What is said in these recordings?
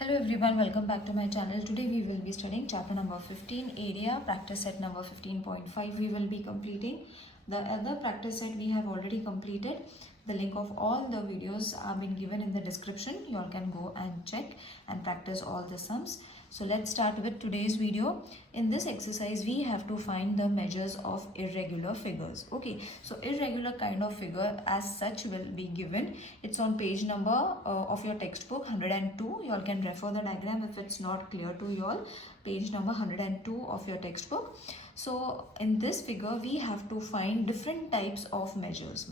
Hello everyone, welcome back to my channel. Today we will be studying chapter number 15, area, practice set number 15.5. We will be completing. The other practice set we have already completed. The link of all the videos have been given in the description. You all can go and check and practice all the sums. So let's start with today's video. In this exercise, we have to find the measures of irregular figures. Okay, so irregular kind of figure as such will be given. It's on page number of your textbook 102. You all can refer the diagram if it's not clear to you all. Page number 102 of your textbook. So in this figure we have to find different types of measures.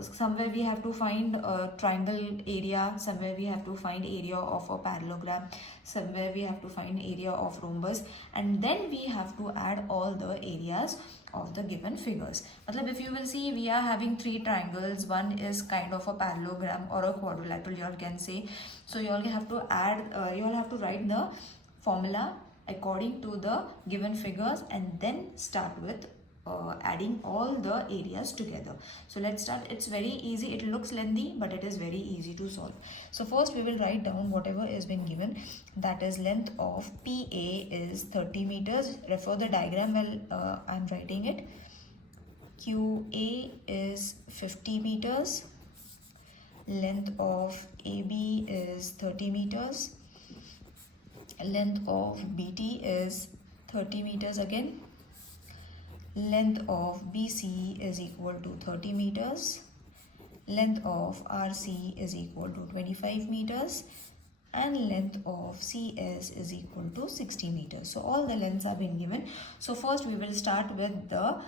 Somewhere we have to find a triangle area, somewhere we have to find area of a parallelogram, somewhere we have to find area of rhombus, and then we have to add all the areas of the given figures. If you will see, we are having three triangles. One is kind of a parallelogram or a quadrilateral, you all can say. So you all have to add, you all have to write the formula according to the given figures and then start with adding all the areas together. So let's start. It's very easy. It looks lengthy, but it is very easy to solve. So first we will write down whatever has been given. That is, length of PA is 30 meters. Refer the diagram while I'm writing it. QA is 50 meters. Length of AB is 30 meters. Length of BT is 30 meters again. Length of BC is equal to 30 meters. Length of RC is equal to 25 meters. And length of CS is equal to 60 meters. So all the lengths have been given. So first we will start with the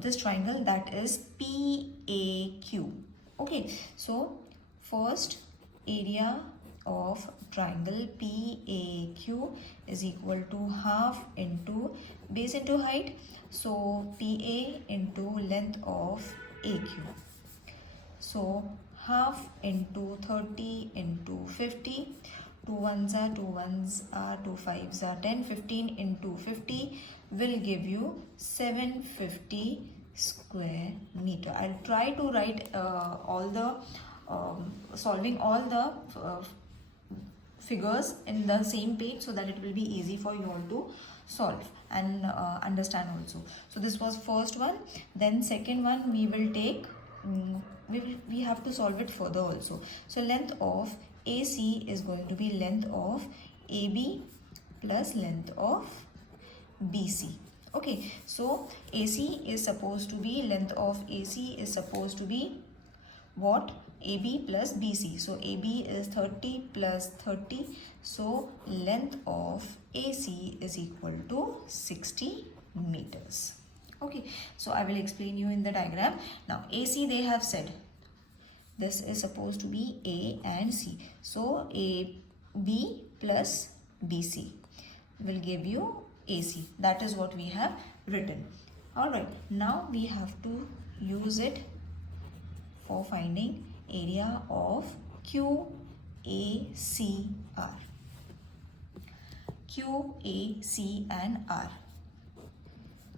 this triangle, that is PAQ. Okay, so first area of triangle PAQ is equal to half into base into height. So PA into length of AQ. So half into 30 into 50. 2 ones are 2 ones are 2 fives are 10. 15 into 50 will give you 750 square meter. I'll try to write all the solving all the figures in the same page so that it will be easy for you all to solve and understand also. So this was first one. Then second one we will take, we have to solve it further also. So length of AC is going to be length of AB plus length of BC. Okay, so AC is supposed to be, length of AC is supposed to be what? AB plus BC. So AB is 30 plus 30. So length of AC is equal to 60 meters. Okay, so I will explain you in the diagram. Now AC they have said this is supposed to be A and C. So AB plus BC will give you AC. That is what we have written. Alright, now we have to use it for finding area of QACR. QAC and R.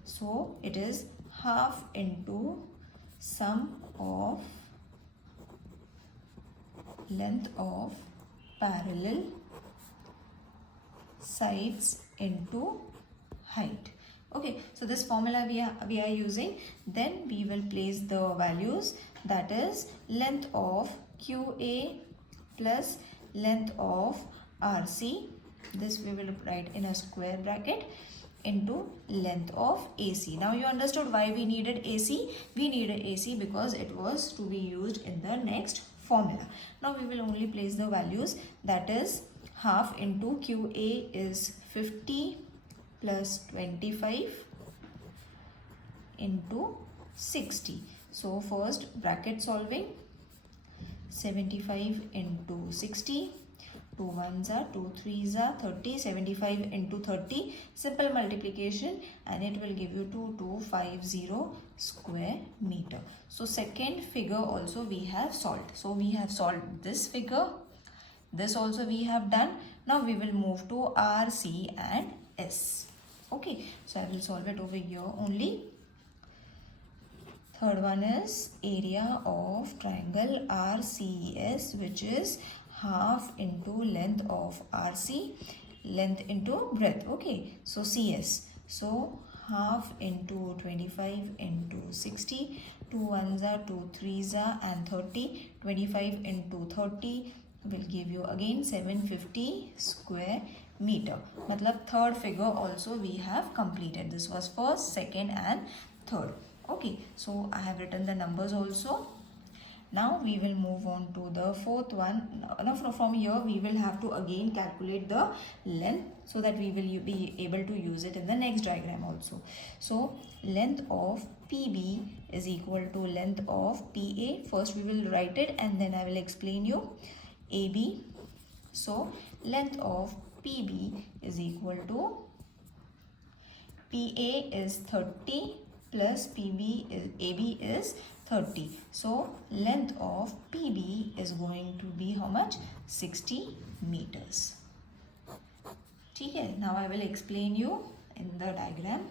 So it is half into sum of length of parallel sides into height. Okay, so this formula we are using. Then we will place the values, that is length of QA plus length of RC. This we will write in a square bracket into length of AC. Now you understood why we needed AC. We needed AC because it was to be used in the next formula. Now we will only place the values, that is half into QA is 50 plus 25 into 60. So first bracket solving, 75 into 60. 2 ones are 2 threes are 30. 75 into 30, simple multiplication, and it will give you 2250 square meter. So second figure also we have solved. So we have solved this figure. This also we have done. Now we will move to R, C and S. Okay, so I will solve it over here only. Third one is area of triangle RCS, which is half into length of RC, length into breadth. Okay, so CS. So half into 25 into 60, 2 ones are 2 threes are and 30. 25 into 30 will give you again 750 square meter. Matlab third figure also we have completed. This was first, second and third. Okay, so I have written the numbers also. Now we will move on to the fourth one. Now from here we will have to again calculate the length so that we will be able to use it in the next diagram also. So length of PB is equal to length of PA. First we will write it and then I will explain you. AB. So length of PB is equal to PA is 30 plus PB is AB is 30. So length of PB is going to be how much? 60 meters. Okay, now I will explain you in the diagram.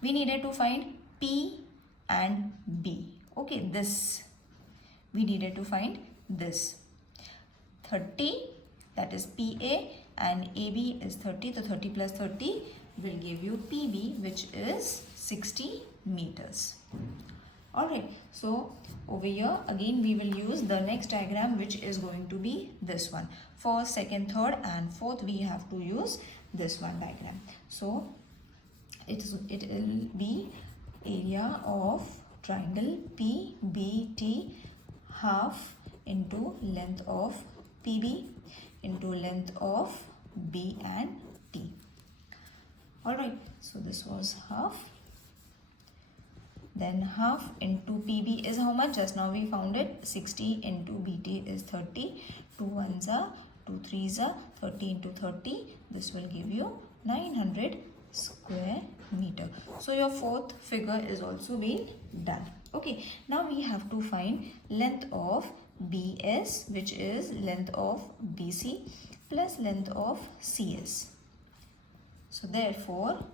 We needed to find P and B. Okay, this. We needed to find this. 30, that is PA, and AB is 30. So 30 plus 30 will give you PB, which is 60 meters. Alright, so over here again we will use the next diagram, which is going to be this one. First, second, third and fourth we have to use this one diagram. So it will be area of triangle PBT half into length of PB into length of B and T. Alright, so this was half. Then half into PB is how much? Just now we found it. 60 into BT is 30. 2 ones are, 2 threes are, 30 into 30. This will give you 900 square meter. So your fourth figure is also been done. Okay, now we have to find length of BS, which is length of BC plus length of CS. So therefore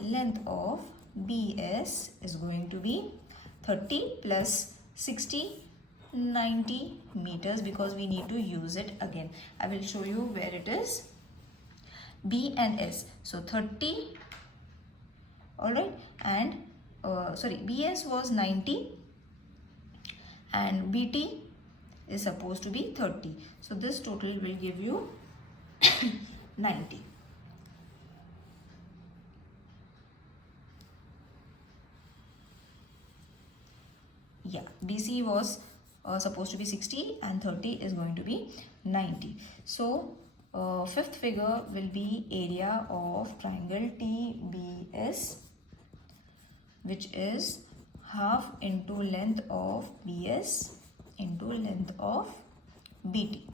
length of BS is going to be 30 plus 60, 90 meters, because we need to use it again. I will show you where it is. B and S. So 30. Alright, and BS was 90 and BT is supposed to be 30. So this total will give you 90. Yeah, BC was supposed to be 60 and 30 is going to be 90. So fifth figure will be area of triangle TBS, which is half into length of BS into length of BT.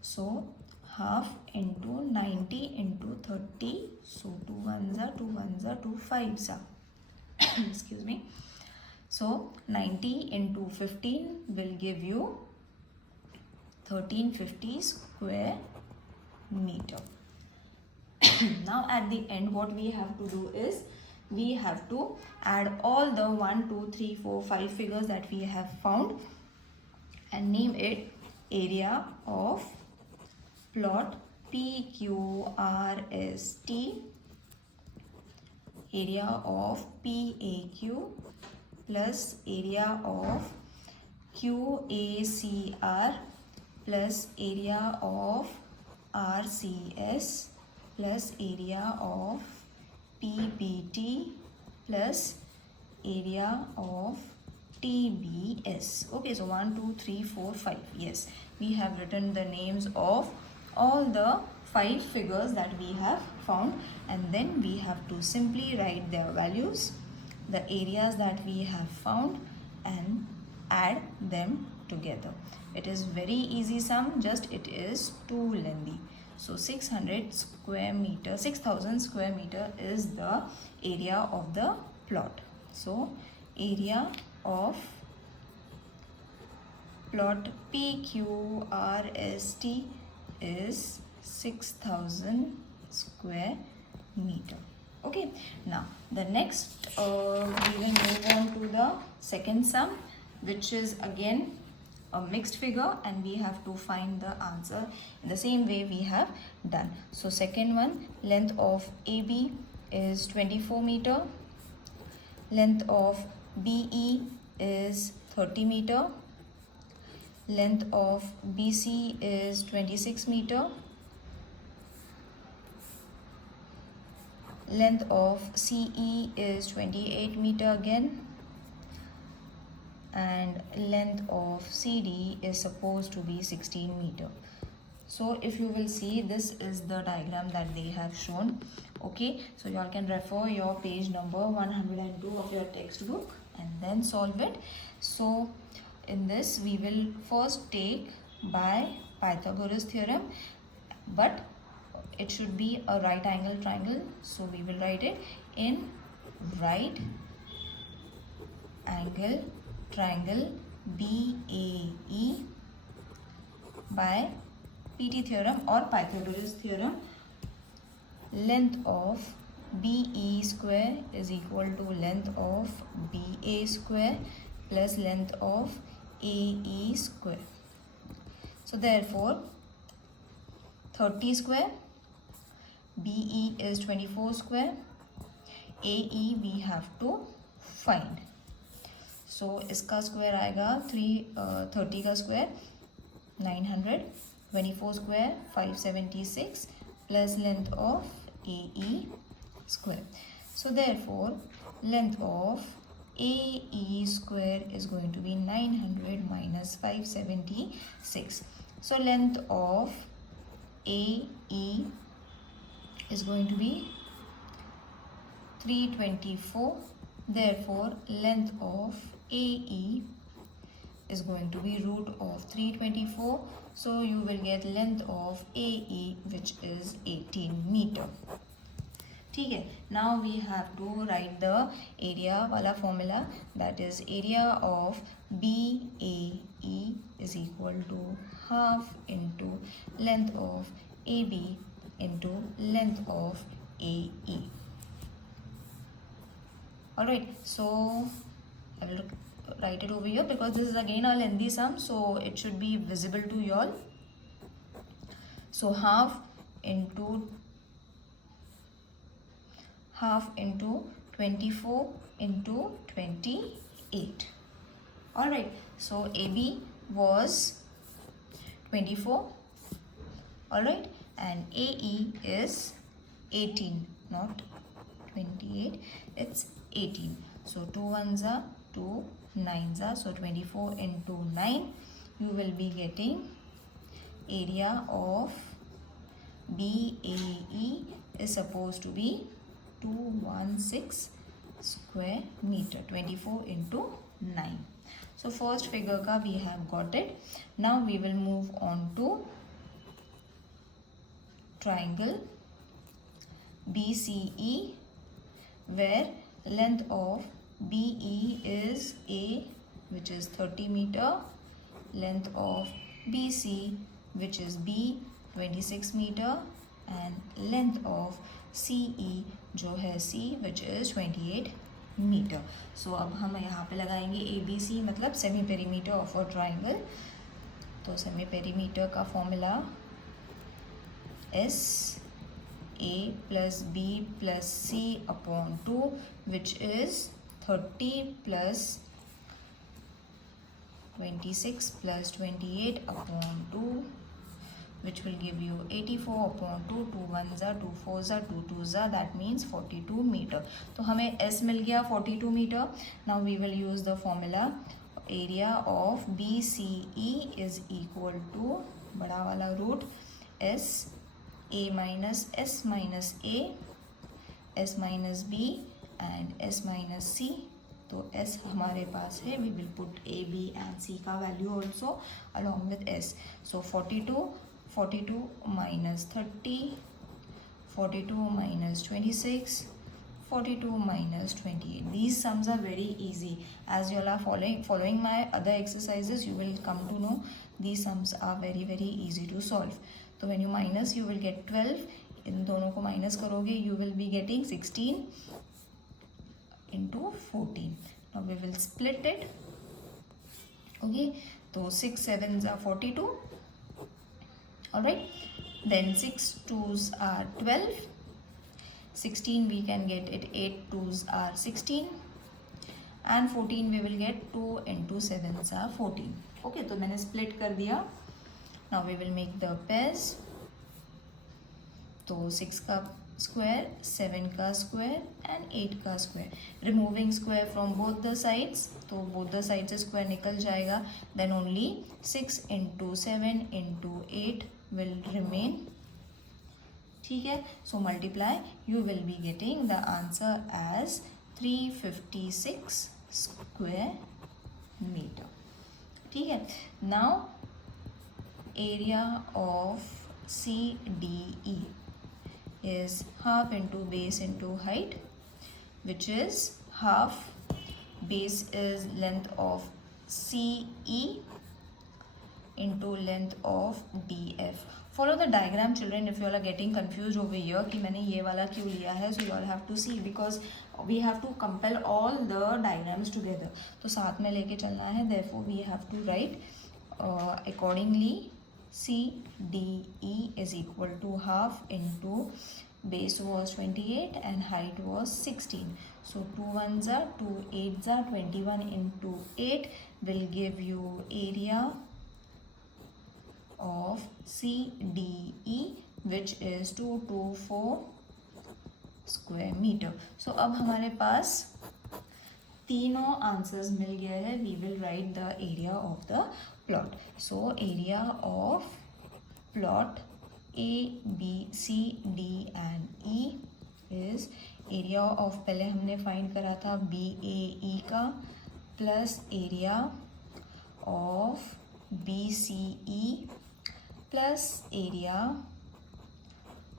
So half into 90 into 30. So 2 ones are 2 ones are 2 fives are. Excuse me. So 90 into 15 will give you 1350 square meter. Now at the end what we have to do is we have to add all the 1, 2, 3, 4, 5 figures that we have found and name it area of plot PQRST, area of PAQ plus area of QACR plus area of RCS plus area of PBT plus area of TBS. Okay, so 1, 2, 3, 4, 5. Yes, we have written the names of all the 5 figures that we have found, and then we have to simply write their values, the areas that we have found, and add them together. It is very easy sum, just it is too lengthy. So 6000 square meter is the area of the plot. So area of plot PQRST is 6000 square meter. Okay, now the next we will move on to the second sum, which is again a mixed figure and we have to find the answer in the same way we have done. So second one, length of AB is 24 meter, length of BE is 30 meter, length of BC is 26 meter, length of CE is 28 meter again, and length of CD is supposed to be 16 meter. So if you will see, this is the diagram that they have shown. Okay, so you all can refer your page number 102 of your textbook and then solve it. So in this we will first take by Pythagoras theorem, but it should be a right angle triangle, so we will write it in right angle triangle BAE by PT theorem or Pythagoras theorem. Length of BE square is equal to length of BA square plus length of AE square. So therefore 30 square, BE is 24 square, AE we have to find. So इसका square आएगा 30 का square 900, 24 square 576 plus length of AE square. So therefore length of AE square is going to be 900 minus 576. So length of AE is going to be 324. Therefore length of AE is going to be root of 324. So you will get length of AE which is 18 meter. ठीक है. Now we have to write the area वाला formula, that is area of BAE is equal to half into length of AB into length of AE. Alright, so I will write it over here because this is again a lengthy sum, so it should be visible to you all. So half into 24 into 28. Alright, so AB was 24. Alright, and AE is 18, not 28, it's 18. So 2 ones are 2 9s are, so 24 into 9, you will be getting area of BAE is supposed to be 216 square meter. 24 into 9. So first figure ka we have got it. Now we will move on to triangle BCE, where length of BE is A, which is 30 meter, length of BC, which is B, 26 meter, and length of CE जो है C, which is 28 meter. So अब हम यहाँ पे लगाएंगे ABC मतलब semi perimeter of a triangle. तो semi perimeter का formula S A plus B plus C upon 2, which is 30 plus 26 plus 28 upon 2, which will give you 84 upon 2. 2 1s are 2 4s are 2 2s are, that means 42 meter. तो हमें S मिल गया 42 meter. Now we will use the formula area of BCE is equal to बड़ा वाला root S A minus S minus A, S minus B and S minus C. तो S हमारे पास है, we will put A, B and C का value also along with S. So 42 minus 30, 42 minus 26, 42 minus 28. These sums are very easy. As you all are following my other exercises, you will come to know these sums are very easy to solve. So when you minus, you will get 12. इन दोनों को minus करोगे, you will be getting 16 into 14. Now we will split it. Okay, So 6 7s are 42. Alright, then 6 2s are 12. 16 we can get it, 8 2s are 16, and 14 we will get 2 into 7s are 14. Okay, तो मैंने split कर दिया. Now we will make the pairs. तो 6 का square, 7 का square and 8 का square. Removing square from both the sides, तो both the sides से square निकल जाएगा. Then only 6 into 7 into 8 will remain. ठीक है, so multiply, you will be getting the answer as 356 square meter. ठीक है, now area of CDE is half into base into height, which is half. Base is length of CE into length of DF. Follow the diagram children if you all are getting confused over here कि मैंने ये वाला क्यों लिया है. So you all have to see because we have to compile all the diagrams together. तो साथ में लेके चलना है. Therefore we have to write accordingly. CDE is equal to half into base was 28 and height was 16. So 2 1s are 2 8s are 21 into 8 will give you area of CDE, which is 224 square meter. So अब हमारे पास तीनों answers मिल गए हैं. We will write the area of the plot. So area of plot A, B, C, D and E is area of, पहले हमने find करा था BAE का, plus area of BCE plus area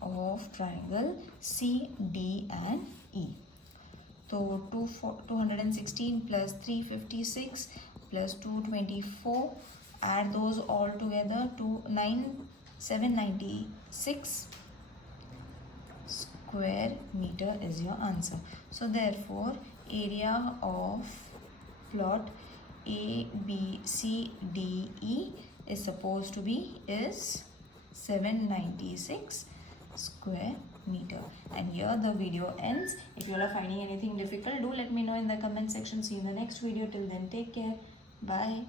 of triangle CD and E. So 216 plus 356 plus 224, add those all together to 796 square meter is your answer. So therefore area of plot A, B, C, D, E is supposed to be is 796 square meter. And here the video ends. If you all are finding anything difficult, do let me know in the comment section. See you in the next video. Till then, take care. Bye.